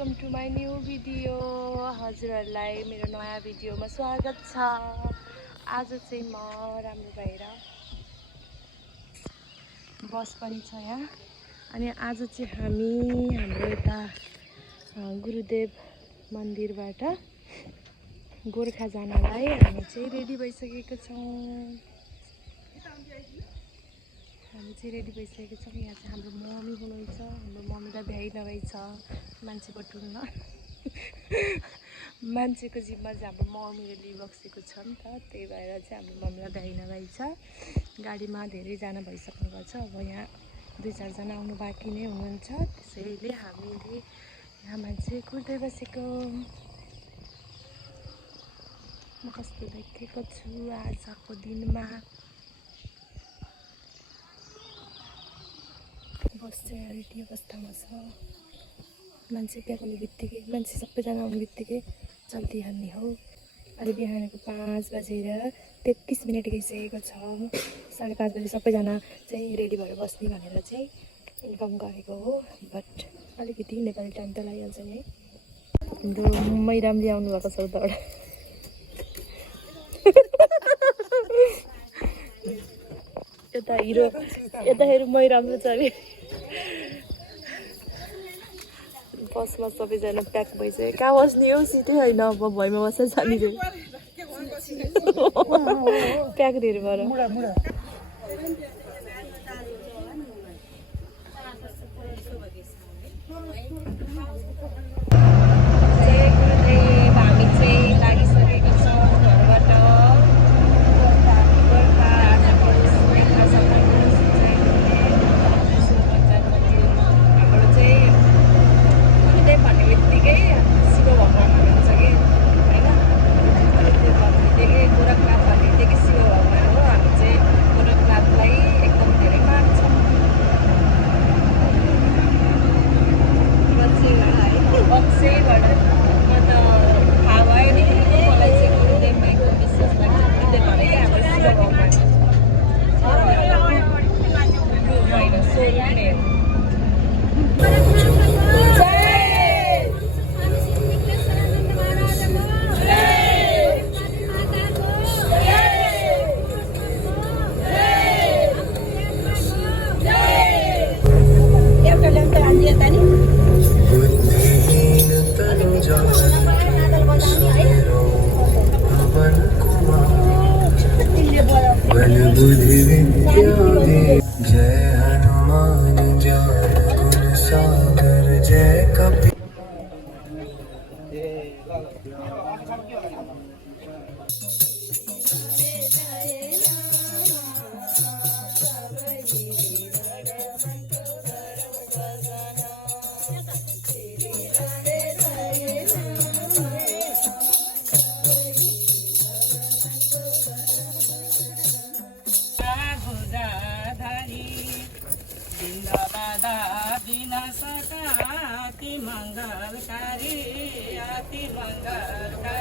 Welcome to my new video. हजुरहरूलाई मेरो नयाँ भिडियोमा स्वागत छ। आज चाहिँ म राम्रो भएर बस पनि छ यहाँ अनि आज चाहिँ हामी हाम्रो यता गुरुदेव मन्दिरबाट गोर्खा जानलाई हामी चाहिँ रेडी भइसकेको छौँ। यहाँ चाहिँ हाम्रो मम्मी हुनुहुन्छ। हाम्रो मम्मीलाई भ्याइ नभएछ मान्छे बटुल्न मान्छेको जिम्मा चाहिँ हाम्रो मम्मीले लिइबसेको छ नि त, त्यही भएर चाहिँ हाम्रो मम्मीलाई भ्याइ नभएछ। गाडीमा धेरैजना भइसक्नुभएको छ। अब यहाँ 2-4 जना आउनु बाँकी नै हुनुहुन्छ, त्यसैले हामीले यहाँ मान्छे कुर्दै बसेको। म कस्तो देखेको छु आजको दिनमा। बस चाहिँ रेडी अवस्थामा छ। मान्छे बिहाउने बित्तिकै सबैजना आउने बित्तिकै चल्ती हान्ने हो। अहिले बिहानको 5:33 गइसकेको छ। 5:30 बजी सबैजना चाहिँ रेडी भएर बस्ने भनेर चाहिँ इन्फर्म गरेको हो। बट अलिकति नेपाली टाइम त लागिहाल्छ नि है। हाम्रो मैरामले आउनु भएको छ उताबाट। यता हेर मैराम छ अरे। बसमा सबैजना प्याक भइसक्यो। कहाँ बस्ने हो? सिटै होइन। अब भैमा बस्छ जाने प्याक धेरै भएर हामी चाहिँ लागिसकेको छौँ घरबाट। अति मंगलकारी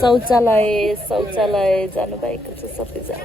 शौचालय जानुभएको छ सबैजना।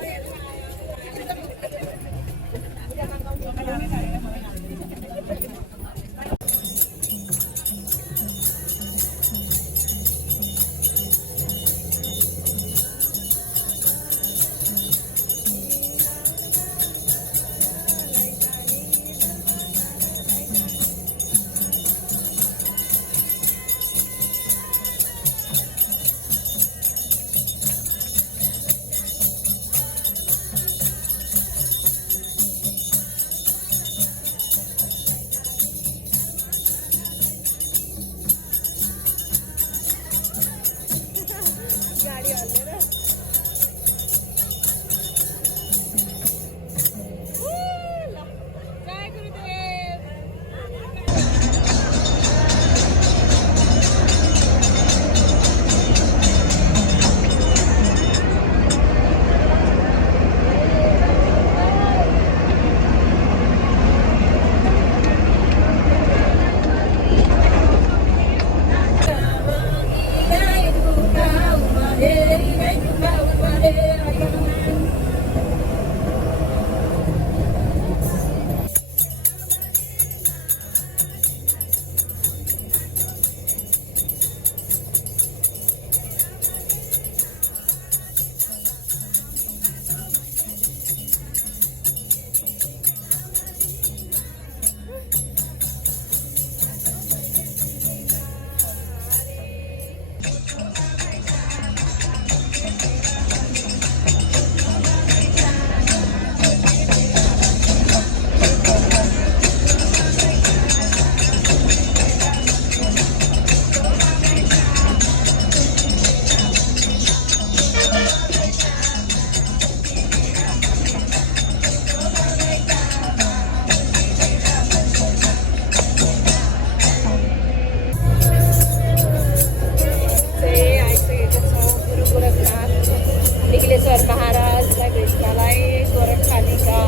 निखिलेश्वर महाराजलाई भेट्नलाई गोरखकालीका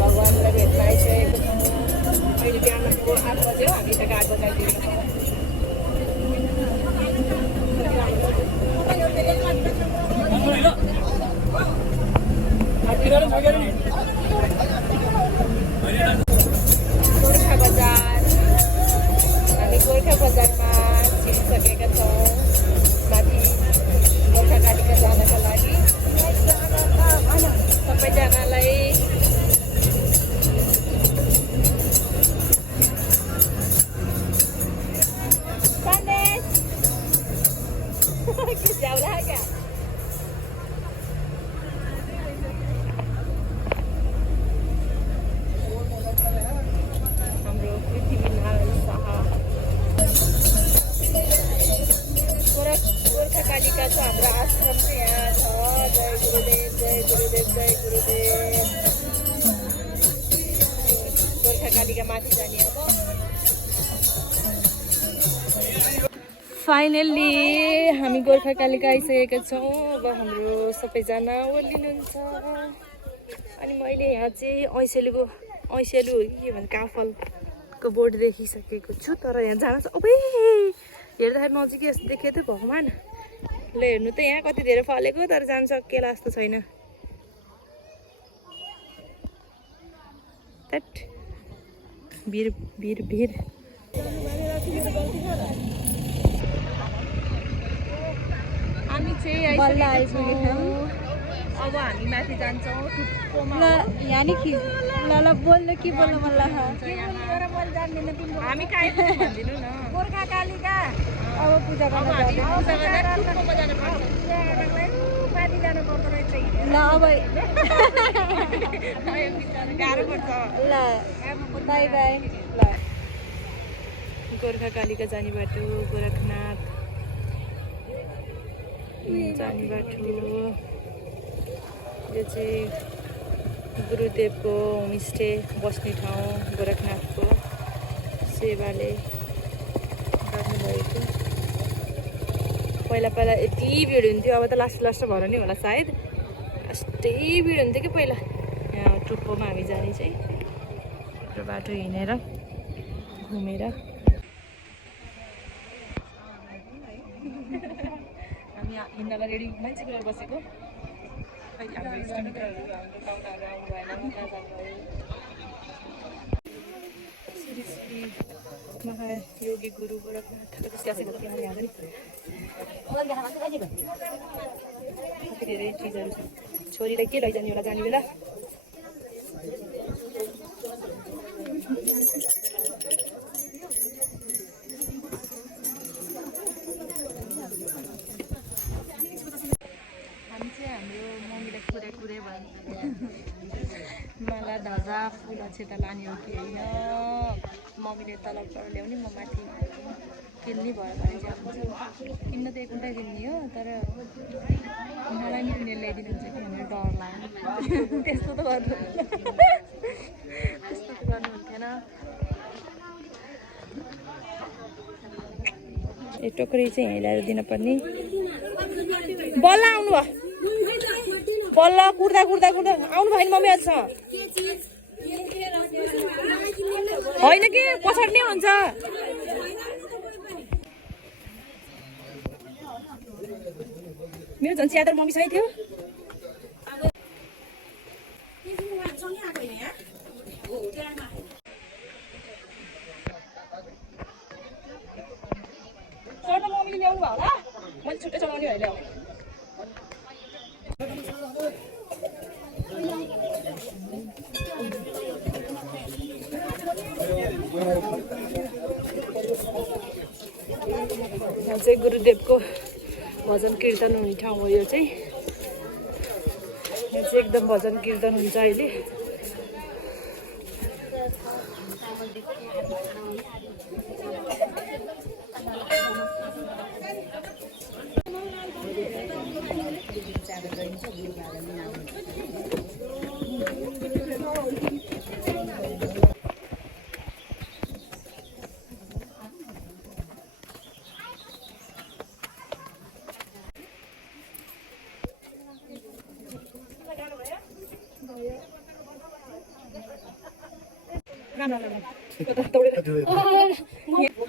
भगवान्लाई भेट्न आइसकेको छौँ। अहिले बिहानको 8 बज्यो, हामी त 8 बजाइदिएको छौँ। गोर्खा बजार, हामी गोर्खा बजारमा छिरिसकेका छौँ माथि गोर्खाकालीका जानको लागि। सबैजनालाई क्या हाम्रो पृथ्वीनारायण शाह गोर्खाकालीका छ। हाम्रो आश्रम चाहिँ यहाँ छ। जय गुरुदेव, जय गुरुदेव, जय गुरुदेव। गोर्खाकालीका माथि जाने अब फाइनल्ली हामी गोर्खाकालीका आइसकेका छौँ। अब हाम्रो सबैजना ओर्लिनुहुन्छ। अनि मैले यहाँ चाहिँ ऐसेलुको ऐसेलु के भन्छ काफलको बोर्ड देखिसकेको छु, तर यहाँ जान अबै हेर्दाखेरि नजिकै जस्तो देखियो त भगवान्। ल हेर्नु त यहाँ कति धेरै फलेको, तर जान सकिएला जस्तो छैन। तट भिर भिर भिर हामी चाहिँ आइसकेका छौँ। अब हामी माथि जान्छौँ थुप्रोमा। यहाँ नि कि ल बोल्नु के बोल्नु मन लाग्छ। हामी कहाँ आइपुग्यौँ भनिदिनु न। गोर्खाकालीका अब पूजा गर्न माथि जानु पर्दो रहेछ। ल अब गाह्रो पर्छ। ल बाई बाई। ल गोर्खाकालीका जाने बाटो गोरखनाथ जाने बाटो। यो चाहिँ गुरुदेवको होमस्टे बस्ने ठाउँ गोरखनाथको सेवाले गर्नुभएको। पहिला पहिला यति भिड हुन्थ्यो, अब त लास्ट भएर नै होला सायद। यस्तै भिड हुन्थ्यो कि पहिला। यहाँ टुप्पोमा हामी जाने चाहिँ र बाटो हिँडेर घुमेर हामी हिँड्नलाई रेडी मान्छे गएर बसेको। हाम्रो इष्टमित्रहरू हाम्रो पाहुनाहरू आउनु भएन, कहाँ जानुभयो। श्री श्री महायोगी गुरु गोरखनाथ कति धेरै चिजहरू छ। छोरीलाई के लैजाने होला जाने बेला। हाम्रो मम्मीलाई कुरे भन्छ मलाई ध्वजा फुल अक्षता लाने हो कि होइन। मम्मीले तलबाट ल्याउने, म माथि किन्ने भयो भने चाहिँ हुन्छ। किन्न त एक घन्टा किन्ने हो, तर मलाई नि उनीहरूले ल्याइदिनुहुन्छ कि भनेर डर लाग्यो। त्यस्तो त गर्नुहुन्थेन। ए टोकरी चाहिँ यहीँ ल्याएर दिनुपर्ने। बल्ल आउनु भयो, बल्ल कुर्दा आउनु भयो नि मम्मी अझसँग होइन कि पछाडि नै हुन्छ। मेरो झन् च्यादर मम्मीसँगै थियो। मम्मीले ल्याउनु भयो होला, मैले छुट्टै चलाउने होइन। यहाँ चाहिँ गुरुदेवको भजन कीर्तन हुने ठाउँ हो। यो चाहिँ यहाँ चाहिँ एकदम भजन कीर्तन हुन्छ अहिले।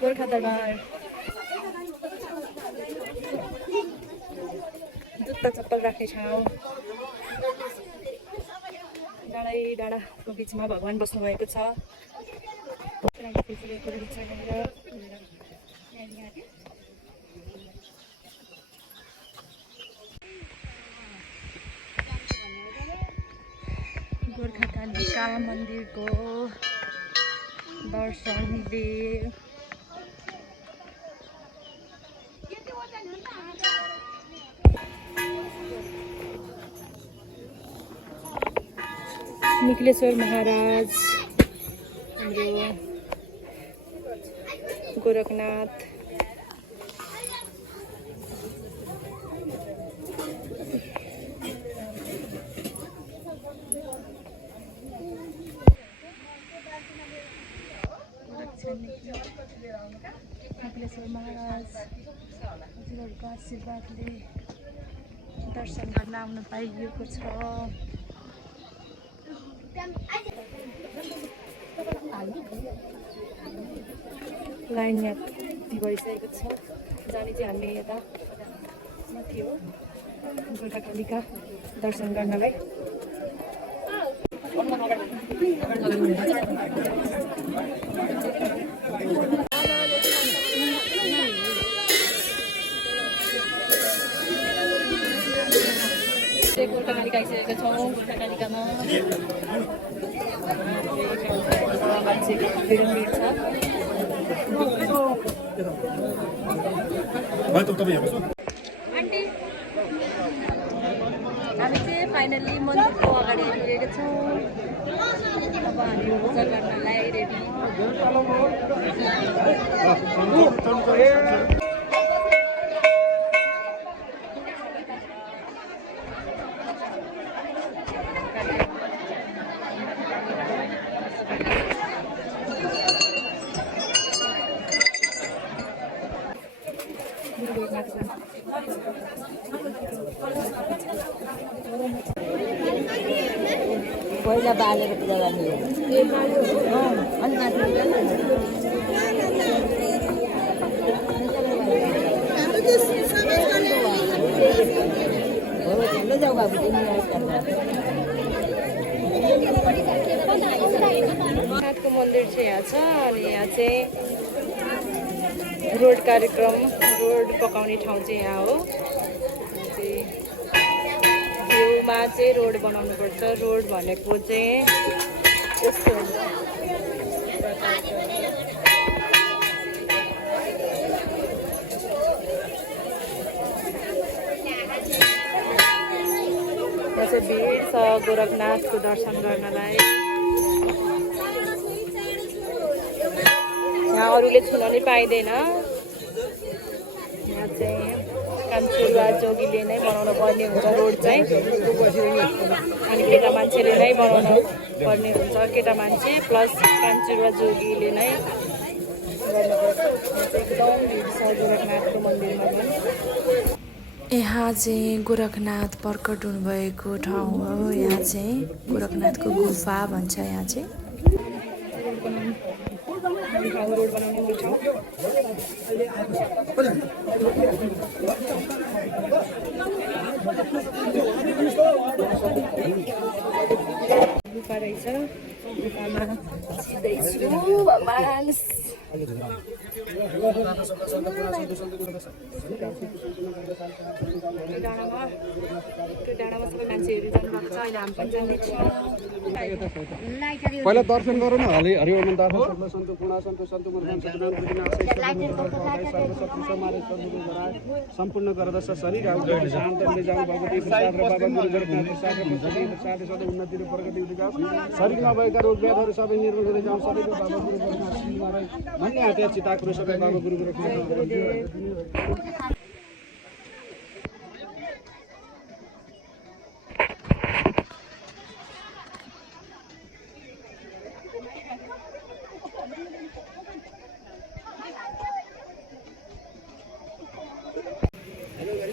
गोर्खा दरबार जुत्ता चप्पल राख्ने ठाउँ डाँडाको बिचमा भगवान् बस्नुभएको छ। गोर्खा कालिका मन्दिरको दर्शनले निखिलेश्वर महाराज हाम्रो गोरखनाथ निखिलेश्वर महाराज हजुरहरूको आशीर्वादले दर्शन गर्न आउन पाइएको छ। लाइन यहाँ भइसकेको छ जाने चाहिँ हामी यता माथि हो गोर्खा कालिका दर्शन गर्नलाई। गोर्खा कालिका आइसकेका छौँ। गोर्खा कालिकामा मान्छेको भिड छ। हामी चाहिँ फाइनल्ली मन्दिरको अगाडि आइपुगेका छौँ। अब हामी पूजा गर्नलाई रेडी। पहिला बालेर पूजा गर्ने हो अनि माथि जाऊ बाबु नाथको मन्दिर चाहिँ यहाँ छ अनि यहाँ चाहिँ रोड कार्यक्रम रोड पकाउने ठाउँ चाहिँ यहाँ हो। छेउमा चाहिँ रोड बनाउनुपर्छ। रोड भनेको चाहिँ यस्तो हुन्छ। यहाँ चाहिँ भिड छ गोरखनाथको दर्शन गर्नलाई। यहाँ अरूले छुन नै पाइँदैन। यहाँ चाहिँ कान्छुवा जोगीले नै बनाउनु पर्ने हुन्छ रोड चाहिँ अनि केटा मान्छेले नै बनाउनु पर्ने हुन्छ। केटा मान्छे प्लस कान्छुवा जोगीले नै गर्नुपर्छ। एकदम भिड छ गोरखनाथको मन्दिरमा पनि। यहाँ चाहिँ गोरखनाथ प्रकट हुनुभएको ठाउँ हो। यहाँ चाहिँ गोरखनाथको गुफा भन्छ। यहाँ चाहिँ रोड बनाउने ठाउँ गुफा रहेछ। गुफामा सिधैछु भगवान् त्यो डाँडामा सबै मान्छेहरू जानुभएको छ। अहिले हामी पनि जाँदैछौँ। पहिला दर्शन गरौँ न। हरिओम सम्पूर्ण गर्दछ शरीर शान्तले जाउँ भगवती प्रसाद र बाबा गुरु गोरखनाथ प्रसाद र प्रसादले सधैँ उन्नति र प्रगति विकास शरीरमा भएका रोग व्याधहरू सबै निर्मूल हुँदै जाउँ। सबैको बाबा गुरु गोरखनाथ भन्ने हाते चिताकुरो सबै बाबा गुरु गोरखनाथ।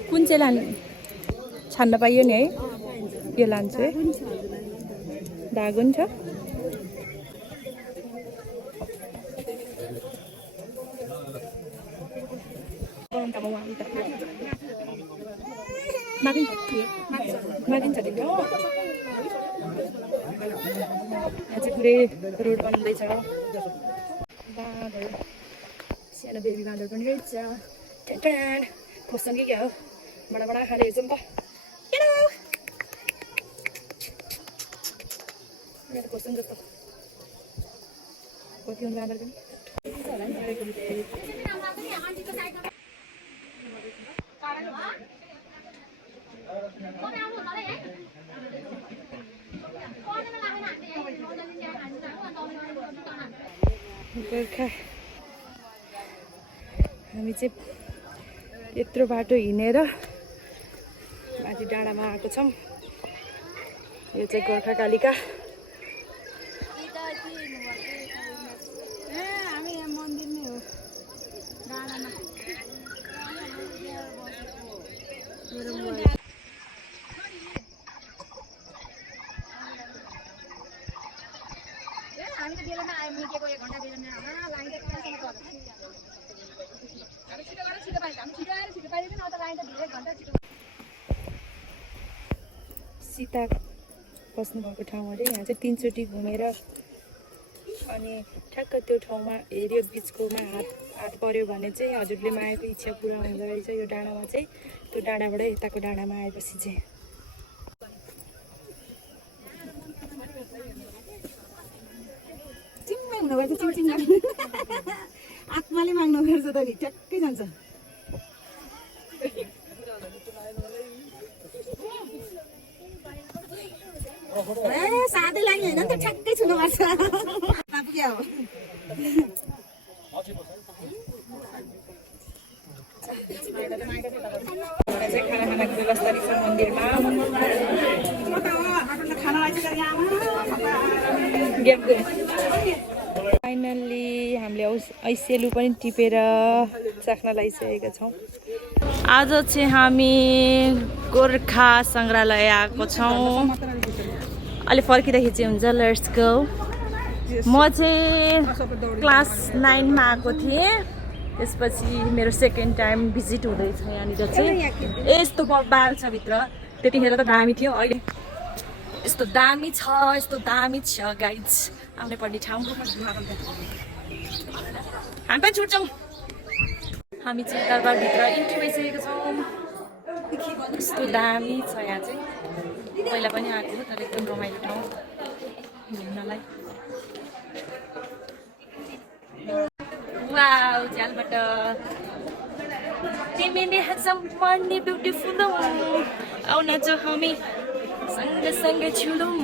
कुन चाहिँ लाने छान्न पाइयो नि है। यो लान्छु है। धागो नि छ। Kamu mau minta makin jadi यहाँ चाहिँ पुरै रोड बन्दैछ बाँदर सानो बेबी बाँदर पनि रहेछ ट्यान खोज्छन् कि क्या हो बडा बडा खाले हेर्छौँ त मेरो खोज्छन् जस्तो कति हुन्छ बाँदर पनि गोर्खा हामी चाहिँ यत्रो बाटो हिँडेर माथि डाँडामा आएको छौँ यो चाहिँ गोर्खा कालिका हामी यहाँ मन्दिरमै हो डाँडामा हामी त बेलामा आयो मुकेको 1 घण्टा बेलामा लाइन त सीता बस्नुभएको ठाउँ अरे यहाँ चाहिँ 3 चोटि घुमेर अनि ठ्याक्क त्यो ठाउँमा हेऱ्यो बिचकोमा हात पर्यो भने चाहिँ हजुरले मागेको इच्छा पुरा हुँदो रहेछ यो डाँडामा चाहिँ त्यो डाँडाबाट यताको डाँडामा आएपछि चाहिँ चिम्मै हुनुपर्छ चिमचिम आत्माले माग्नु पर्छ त नि ट्याक्कै जान्छ साधै लागि होइन नि त ठ्याक्कै छुनुपर्छ क्या हो खाना खानाको व्यवस्था रहेछ मन्दिरमा फाइनल्ली हामीले ऐसेलु पनि टिपेर चाख्न लागिसकेका छौँ आज चाहिँ हामी गोर्खा सङ्ग्रहालय आएको छौँ अलि फर्किँदाखेरि चाहिँ हुन्छ लेट्स गो म चाहिँ क्लास 9 मा आएको थिएँ त्यसपछि मेरो सेकेन्ड टाइम भिजिट हुँदैछ यहाँनिर चाहिँ यस्तो बाल छ भित्र त्यतिखेर त दामी थियो अहिले यस्तो दामी छ गाइज आउनै पर्ने ठाउँ हामी पनि छुट्छौँ हामी चाहिँ दरबारभित्र इन्ट्री भइसकेको छौँ यस्तो दामी छ यहाँ चाहिँ पहिला पनि आएको तर एकदम रमाइलो ठाउँ घुम्नलाई वाउ झ्यालबाट तिमीले मर्ने ब्युटिफुल आउन जो हामी सँगसँगै छिडौँ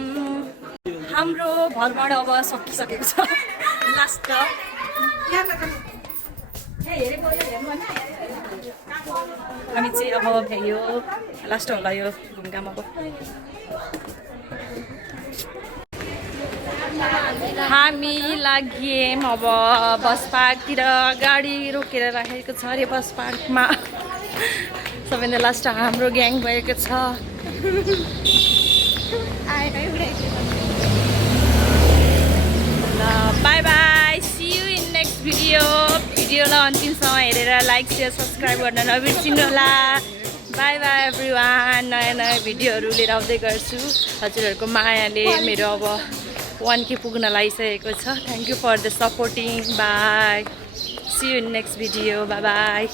हाम्रो भ्रमण अब सकिसकेको छ लास्ट हामी चाहिँ अब भ्यायो लास्ट होला यो घुमघाम अब हामी लाग्यौँ अब बस पार्कतिर गाडी रोकेर राखेको छ अरे बस पार्कमा सबैभन्दा लास्ट हाम्रो ग्याङ भएको छ bye bye see you in next भिडियोलाई अन्तिमसम्म हेरेर लाइक सेयर सब्सक्राइब गर्न नबिर्सिनु होला बाई बाई एभ्रिवान नयाँ नयाँ भिडियोहरू लिएर आउँदै गर्छु हजुरहरूको मायाले मेरो अब 1K पुग्न लागिसकेको छ thank you for the supporting bye see you in next video bye by